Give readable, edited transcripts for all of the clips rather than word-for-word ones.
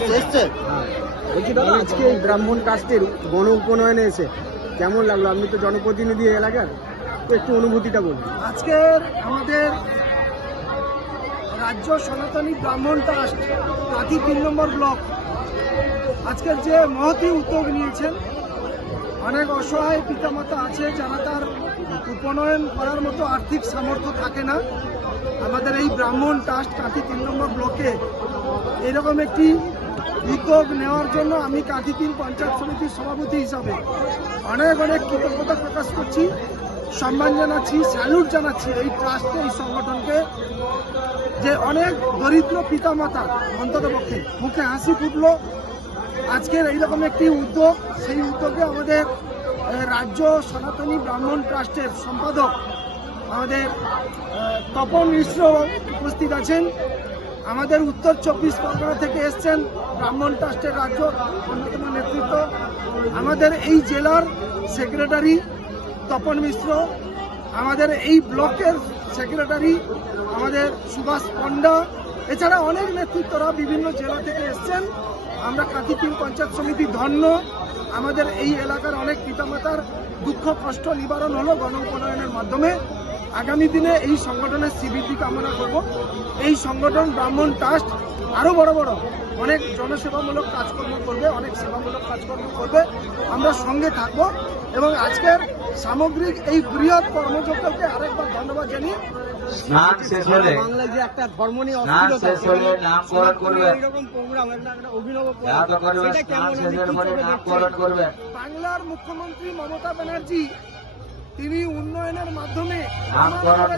বলছি দাদা, আজকে এই ব্রাহ্মণ কাস্টের গণ উপনয়নে এসে কেমন লাগলো? আপনি তো জনপ্রতিনিধি এলাকার, তো একটু অনুভূতিটা বলুন। আজকের আমাদের রাজ্য সনাতনী ব্রাহ্মণ ট্রাস্ট কাঁথি 3 নম্বর ব্লক আজকের যে মহতী উদ্যোগ নিয়েছেন, অনেক অসহায় পিতামাতা আছে যারা তার উপনয়ন করার মতো আর্থিক সামর্থ্য থাকে না। আমাদের এই ব্রাহ্মণ ট্রাস্ট কাঁথি 3 নম্বর ব্লকে এরকম একটি উদ্যোগ নেওয়ার জন্য আমি কাঁথি 3 পঞ্চায়েত সমিতির সভাপতি হিসাবে অনেক অনেক কৃতজ্ঞতা প্রকাশ করছি, সম্মান জানাচ্ছি, স্যালুট জানাচ্ছি এই ট্রাস্টকে, এই সংগঠনকে, যে অনেক দরিদ্র পিতামাতা অন্তত পক্ষে মুখে হাসি ফুটলো আজকের এইরকম একটি উদ্যোগ। সেই উদ্যোগে আমাদের রাজ্য সনাতনী ব্রাহ্মণ ট্রাস্টের সম্পাদক আমাদের তপন মিশ্র উপস্থিত আছেন। আমাদের উত্তর 24 পরগনা থেকে এসছেন ব্রাহ্মণ ট্রাস্টের রাজ্য অন্যতম নেতৃত্ব, আমাদের এই জেলার সেক্রেটারি তপন মিশ্র, আমাদের এই ব্লকের সেক্রেটারি আমাদের সুভাষ পণ্ডা, এছাড়া অনেক নেতৃত্বরা বিভিন্ন জেলা থেকে এসছেন। আমরা কাঁথি 3 পঞ্চায়েত সমিতি ধন্য, আমাদের এই এলাকার অনেক পিতামাতার দুঃখ কষ্ট নিবারণ হলো গণ উপনয়নের মাধ্যমে। আগামী দিনে এই সংগঠনের শ্রীবৃদ্ধি কামনা করব। এই সংগঠন ব্রাহ্মণ ট্রাস্ট আরও বড় বড় অনেক জনসেবামূলক কাজকর্ম করবে, অনেক সেবামূলক কাজকর্ম করবে, আমরা সঙ্গে থাকব। এবং আজকের সামগ্রিক এই বৃহৎ কর্মযজ্ঞকে আরেকবার ধন্যবাদ জানিয়ে স্নান শেষ হলে বাংলায় যে একটা ধর্ম নিয়ে স্নান শেষ হলে নামকরণ করবে, এরকম প্রোগ্রাম একটা অভিনব স্নান শেষের পরে নামকরণ করবে। বাংলার মুখ্যমন্ত্রী মমতা ব্যানার্জি তিনি উন্নয়নের মাধ্যমে নামকরণ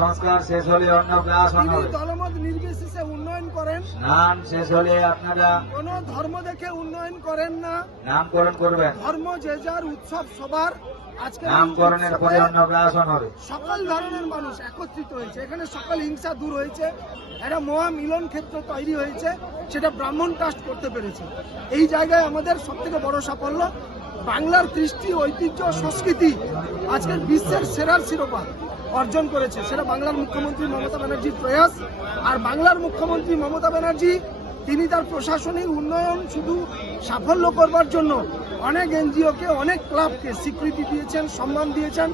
সংস্কার শেষ হলে অন্নপ্রাশন হবে। দলমত নির্বিশেষে উন্নয়ন করেন, স্নান শেষ হলে আপনারা কোন ধর্ম দেখে উন্নয়ন করেন না, নামকরণ করবেন। ধর্ম যে যার উৎসব সবার। আজকে নামকরণের পরে অন্নপ্রাশন হবে। সকল ধরনের মানুষ একত্রিত হয়েছে, এখানে সকল হিংসা দূর হয়েছে, একটা মহা মিলন ক্ষেত্র তৈরি হয়েছে, সেটা ব্রাহ্মণ ট্রাস্ট করতে পেরেছে। এই জায়গায় আমাদের সবথেকে বড় সাফল্য, বাংলার কৃষ্টি ঐতিহ্য সংস্কৃতি আজকের বিশ্বের সেরার শিরোপা অর্জন করেছে, সেটা বাংলার মুখ্যমন্ত্রী মমতা ব্যানার্জির প্রয়াস। আর বাংলার মুখ্যমন্ত্রী মমতা ব্যানার্জি তিনি তার প্রশাসনিক উন্নয়ন শুধু সাফল্য করবার জন্য অনেক এনজিওকে, অনেক ক্লাবকে স্বীকৃতি দিয়েছেন, সম্মান দিয়েছেন,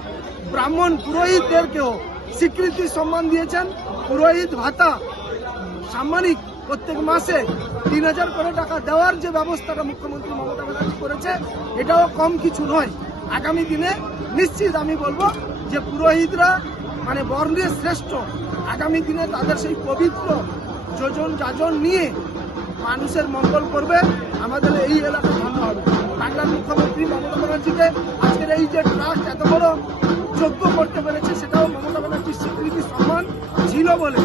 ব্রাহ্মণ পুরোহিতদেরকেও স্বীকৃতি সম্মান দিয়েছেন। পুরোহিত ভাতা সাম্মানিক প্রত্যেক মাসে 3000 করে টাকা দেওয়ার যে ব্যবস্থাটা মুখ্যমন্ত্রী মমতা ব্যানার্জি করেছে, এটাও কম কিছু নয়। আগামী দিনে নিশ্চিত আমি বলবো যে পুরোহিতরা মানে বর্ণে শ্রেষ্ঠ, আগামী দিনে তাদের সেই পবিত্র যোজন যাজন নিয়ে মানুষের মঙ্গল করবে, আমাদের এই এলাকা ভালো হবে। বাংলার মুখ্যমন্ত্রী মমতা ব্যানার্জিকে আজকের এই যে ট্রাস্ট এত বড় যোগ্য করতে পেরেছে, সেটাও মমতা ব্যানার্জির স্বীকৃতি সম্মান ছিল বলে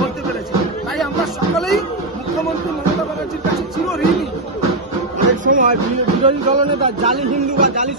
করতে পেরেছে। তাই আমরা সকলেই মুখ্যমন্ত্রী মমতা ব্যানার্জির কাছে চিরঋণী। অনেক সময় বিরোধী দলনেতা জালি হিন্দু বা জালি